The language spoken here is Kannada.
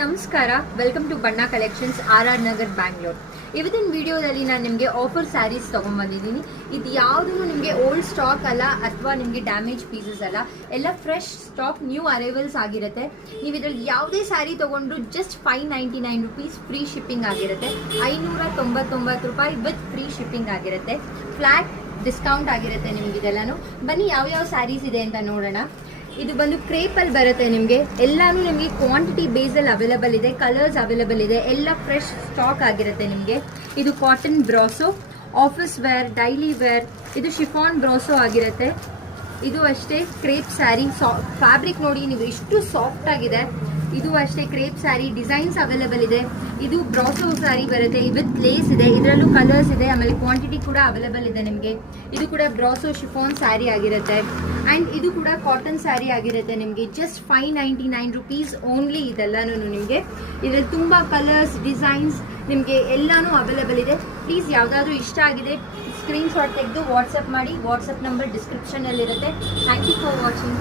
ನಮಸ್ಕಾರ, ವೆಲ್ಕಮ್ ಟು ಬಣ್ಣ ಕಲೆಕ್ಷನ್ಸ್, RR ನಗರ್, ಬ್ಯಾಂಗ್ಳೂರ್. ಇವತ್ತಿನ ವಿಡಿಯೋದಲ್ಲಿ ನಾನು ನಿಮಗೆ ಆಫರ್ ಸ್ಯಾರೀಸ್ ತೊಗೊಂಡ್ಬಂದಿದ್ದೀನಿ. ಇದು ಯಾವುದೂ ನಿಮಗೆ ಓಲ್ಡ್ ಸ್ಟಾಕ್ ಅಲ್ಲ ಅಥವಾ ನಿಮಗೆ ಡ್ಯಾಮೇಜ್ ಪೀಸಸ್ ಅಲ್ಲ, ಎಲ್ಲ ಫ್ರೆಶ್ ಸ್ಟಾಕ್, ನ್ಯೂ ಅರೈವಲ್ಸ್ ಆಗಿರುತ್ತೆ. ನೀವು ಇದರಲ್ಲಿ ಯಾವುದೇ ಸ್ಯಾರಿ ತೊಗೊಂಡ್ರು ಜಸ್ಟ್ 599 ರುಪೀಸ್ ಫ್ರೀ ಶಿಪ್ಪಿಂಗ್ ಆಗಿರುತ್ತೆ. 599 ರೂಪಾಯಿ ವಿತ್ ಫ್ರೀ ಶಿಪ್ಪಿಂಗ್ ಆಗಿರುತ್ತೆ. ಫ್ಲ್ಯಾಟ್ ಡಿಸ್ಕೌಂಟ್ ಆಗಿರುತ್ತೆ ನಿಮ್ಗೆ ಇದೆಲ್ಲನೂ. ಬನ್ನಿ ಯಾವ್ಯಾವ ಸ್ಯಾರೀಸ್ ಇದೆ ಅಂತ ನೋಡೋಣ. ಇದು ಬಂದು ಕ್ರೇಪಲ್ಲಿ ಬರುತ್ತೆ. ನಿಮಗೆ ಎಲ್ಲಾನು ನಿಮಗೆ ಕ್ವಾಂಟಿಟಿ ಬೇಸಲ್ಲಿ ಅವೈಲೇಬಲ್ ಇದೆ, ಕಲರ್ಸ್ ಅವೈಲೇಬಲ್ ಇದೆ, ಎಲ್ಲ ಫ್ರೆಶ್ ಸ್ಟಾಕ್ ಆಗಿರುತ್ತೆ ನಿಮಗೆ. ಇದು ಕಾಟನ್ ಬ್ರಾಸೋ, ಆಫೀಸ್ ವೇರ್, ಡೈಲಿ ವೇರ್. ಇದು ಶಿಫಾನ್ ಬ್ರಾಸೋ ಆಗಿರುತ್ತೆ. ಇದು ಅಷ್ಟೇ ಕ್ರೇಪ್ ಸ್ಯಾರಿ, ಫ್ಯಾಬ್ರಿಕ್ ನೋಡಿ ನೀವು ಎಷ್ಟು ಸಾಫ್ಟ್ ಆಗಿದೆ. ಇದು ಅಷ್ಟೇ ಕ್ರೇಪ್ ಸ್ಯಾರಿ, ಡಿಸೈನ್ಸ್ ಅವೈಲೇಬಲ್ ಇದೆ. ಇದು ಬ್ರಾಸೋ ಸ್ಯಾರಿ ಬರುತ್ತೆ, ವಿತ್ ಲೇಸ್ ಇದೆ, ಇದರಲ್ಲೂ ಕಲರ್ಸ್ ಇದೆ, ಆಮೇಲೆ ಕ್ವಾಂಟಿಟಿ ಕೂಡ ಅವೈಲೇಬಲ್ ಇದೆ ನಿಮಗೆ. ಇದು ಕೂಡ ಬ್ರಾಸೋ ಶಿಫಾನ್ ಸ್ಯಾರಿ ಆಗಿರುತ್ತೆ. ಆ್ಯಂಡ್ ಇದು ಕೂಡ ಕಾಟನ್ ಸ್ಯಾರಿ ಆಗಿರುತ್ತೆ ನಿಮಗೆ. ಜಸ್ಟ್ 599 ರುಪೀಸ್ ಓನ್ಲಿ ಇದೆಲ್ಲನೂ ನಿಮಗೆ. ಇದರಲ್ಲಿ ತುಂಬ ಕಲರ್ಸ್, ಡಿಸೈನ್ಸ್ ನಿಮಗೆ ಎಲ್ಲನೂ ಅವೈಲೇಬಲ್ ಇದೆ. ಪ್ಲೀಸ್ ಯಾವುದಾದ್ರೂ ಇಷ್ಟ ಆಗಿದೆ ಸ್ಕ್ರೀನ್ಶಾಟ್ ತೆಗೆದು ವಾಟ್ಸಪ್ ಮಾಡಿ. ವಾಟ್ಸಪ್ ನಂಬರ್ ಡಿಸ್ಕ್ರಿಪ್ಷನಲ್ಲಿರುತ್ತೆ. Thank you for watching.